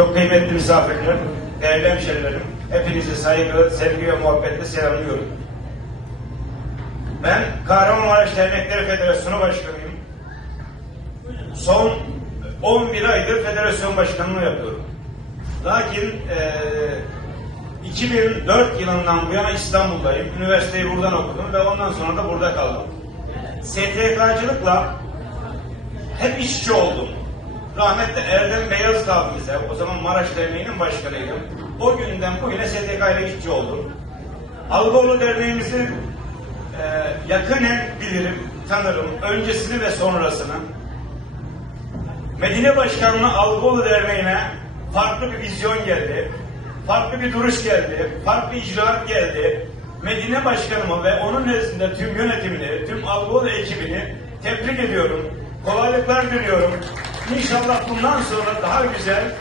çok kıymetli misafirler, değerli hemşerilerim, hepinizi saygı, sevgi ve muhabbetle selamlıyorum. Ben Kahramanmaraş Dernekleri Federasyonu Başkanıyım. Son 11 aydır federasyon başkanlığı yapıyorum. Lakin eee 2004 yılından bu yana İstanbul'dayım. Üniversiteyi buradan okudum ve ondan sonra da burada kaldım. STK'cılıkla hep işçi oldum. Rahmetli Erdem Beyaz abimize, o zaman Maraş Derneği'nin başkanıydım. O günden bugüne STK ile işçi oldum. Algoğlu Derneğimizi e, yakinen bilirim, tanırım. Öncesini ve sonrasını. Medine Başkanlığı Algoğlu Derneği'ne farklı bir vizyon geldi. Farklı bir duruş geldi. Farklı icraat geldi. Medine Başkanımı ve onun nezdinde tüm yönetimini, tüm Algoğlu ekibini tebrik ediyorum. Kolaylıklar diliyorum. İnşallah bundan sonra daha güzel,